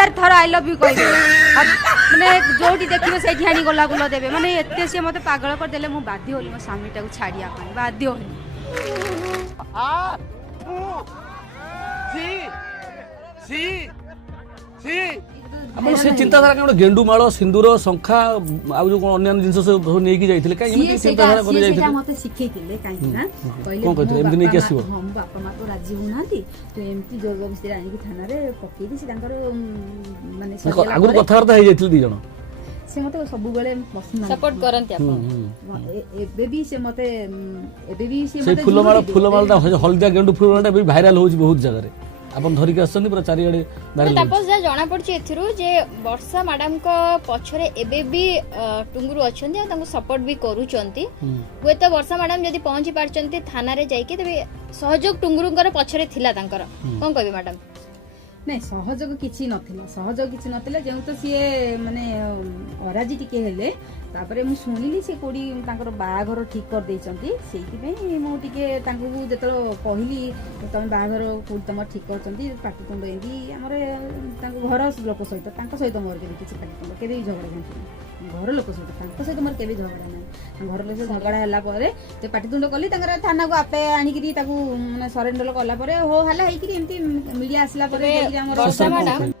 1000 थर I love you कहबे माने जोटी देखिबे सेठी आनी गोला गुला देबे माने एते से मते पागल कर देले मु बाध्य होली मो स्वामीटा को छाड़िया पाई बाध्य होली आपण से चिंताधारा के गेंडुमाळ सिंदूर शंखा आ जो कोन अन्य जिंस सब नै कि जाइथिले काई एमती चिंताधारा कर जाइथिले सेटा मते सिखैतिले काई ना कहले कोन कहथिले एमती नै कि आसीबो हम बापा मा तो राजी होनाती तो एमती जबरदस्ती आनी कि थाना रे पक्की दी तांकर माने आगु कथावार्ता हे जाइथिले दी जण से मते सब बेले पसंद सपोर्ट करंती आपण एबे भी से मते से फुलमाला हलदिया गेंडु फुलमाला भी भाइराल होची बहुत जगह रे अपन धरि के आछन पूरा चारि आडे तापस जा जणा पड़ची एथिरु जे वर्षा मैडम को पछरे एबे भी टुंगुरु अछन जे तांको सपोर्ट भी करूचंती वे तो वर्षा मैडम जदी पहुंची पारचंती थाना रे जाई के तबे सहयोग टुंगुरुंकर पछरे थिला तांकर कोन कहबे मैडम नहीं सहयोग किछि नथिला सहयोग किछि नथिला जेउ तो सीए माने अराजी टिके हेले तापरे मु सुनिली से कोडी तांकर बाघर ठीक कर देचंती सेति पे मु टिके तांको जेतरो कहली तमे बाघर कोडी तम ठीक करचंती पाटिकुंड एंदी हमरे तांको घर लोक सहित तांको सहित मोर के किछि पाटिकुंड केबे झगड़ा घंटी घर लोक सहित तांको सहित मोर केबे झगड़ा नै घर लोक झगड़ा हला परे ते पाटिकुंड कली तांकर थाना को आपे आनी करी ताकू माने सरेंडर कला परे हो हला हेई करी एमती मीडिया आसला परे वर्षा मैडम